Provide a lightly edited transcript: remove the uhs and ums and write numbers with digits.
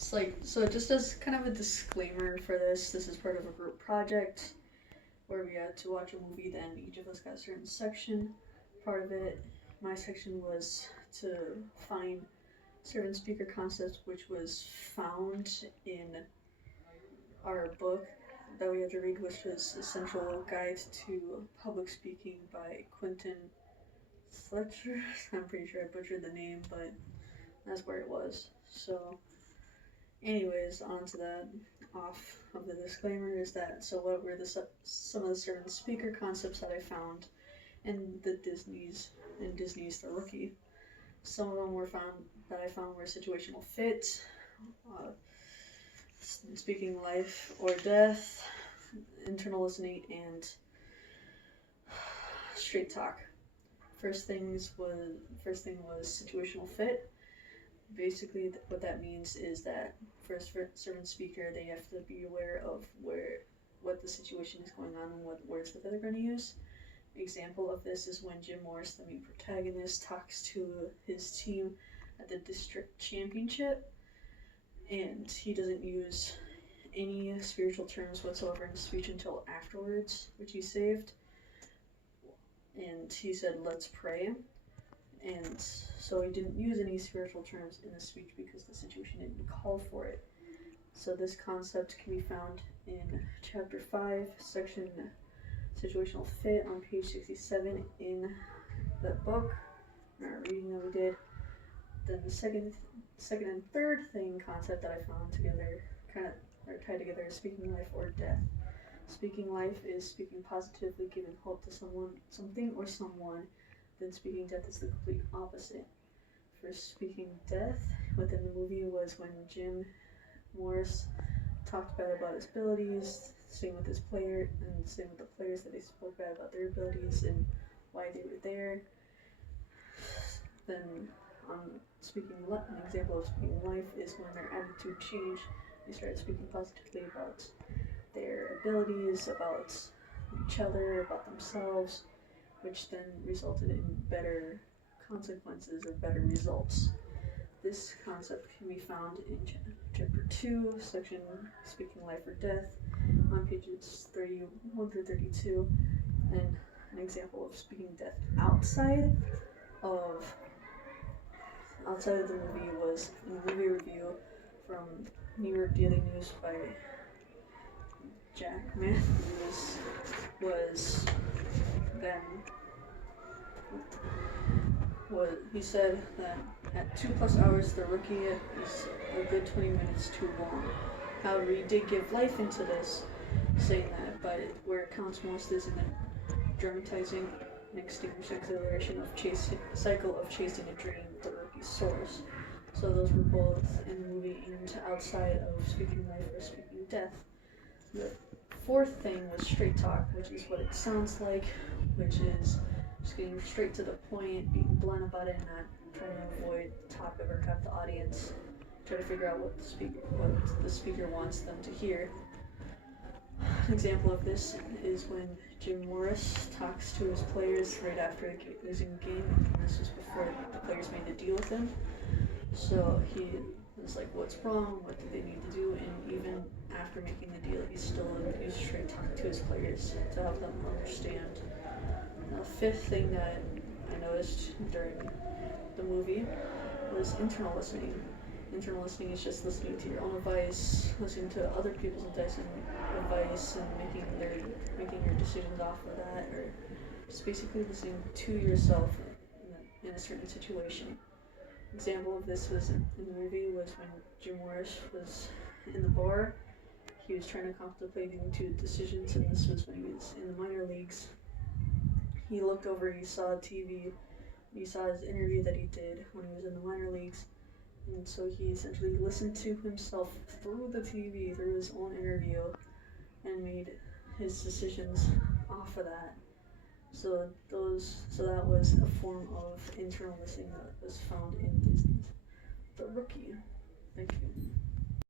So just as kind of a disclaimer for this is part of a group project where we had to watch a movie, then each of us got a certain section. Part of it, my section was to find certain speaker concepts which was found in our book that we had to read, which was Essential Guide to Public Speaking by Quentin Fletcher. I'm pretty sure I butchered the name, but that's where it was. So anyways, on to that. Off of the disclaimer is that, so what were some of the certain speaker concepts that I found in Disney's The Rookie. Some of them I found were situational fit, uh, speaking life or death, internal listening, and straight talk. First thing was situational fit. Basically, what that means is that for a certain speaker, they have to be aware of what the situation is going on and what words that they're going to use. Example of this is when Jim Morris, the main protagonist, talks to his team at the district championship, and he doesn't use any spiritual terms whatsoever in his speech until afterwards, which he saved. And he said, "Let's pray." And so he didn't use any spiritual terms in the speech because the situation didn't call for it. So this concept can be found in chapter 5, section situational fit on page 67 in that book, our reading that we did. Then the second and third concept that I found together, kind of are tied together, is speaking life or death. Speaking life is speaking positively, giving hope to something or someone. Then speaking death is the complete opposite. For speaking death within the movie was when Jim Morris talked bad about his abilities, same with his player, and same with the players that they spoke bad about their abilities and why they were there. Then an example of speaking life is when their attitude changed. They started speaking positively about their abilities, about each other, about themselves, which then resulted in better consequences or better results. This concept can be found in chapter 2, section Speaking Life or Death, on pages 31 through 32. And an example of speaking death outside of the movie was in a movie review from New York Daily News by Jack Matthews. He said that at 2+ hours, The Rookie is a good 20 minutes too long. However, he did give life into this, saying that, but where it counts most is in the dramatizing and extinguished exhilaration cycle of chasing a dream, the Rookie's source. So those were both in the movie and outside of speaking life or speaking death. The fourth thing was straight talk, which is what it sounds like, which is just getting straight to the point, being blunt about it, and not trying to avoid topic or have the audience try to figure out what the speaker wants them to hear. An example of this is when Jim Morris talks to his players right after losing the game. This was before the players made a deal with him. So he was like, what's wrong? What do they need to do? And even after making the deal, he still used straight talk to his players to help them understand. The fifth thing that I noticed during the movie was internal listening. Internal listening is just listening to your own advice, listening to other people's advice and making your decisions off of that, or just basically listening to yourself in a certain situation. Example of this was in the movie was when Jim Morris was in the bar. He was trying to contemplate two decisions, and this was when he was in the minor leagues. He looked over, he saw TV, he saw his interview that he did when he was in the minor leagues. And so he essentially listened to himself through the TV, through his own interview, and made his decisions off of that. So that was a form of internal listening that was found in Disney's The Rookie. Thank you.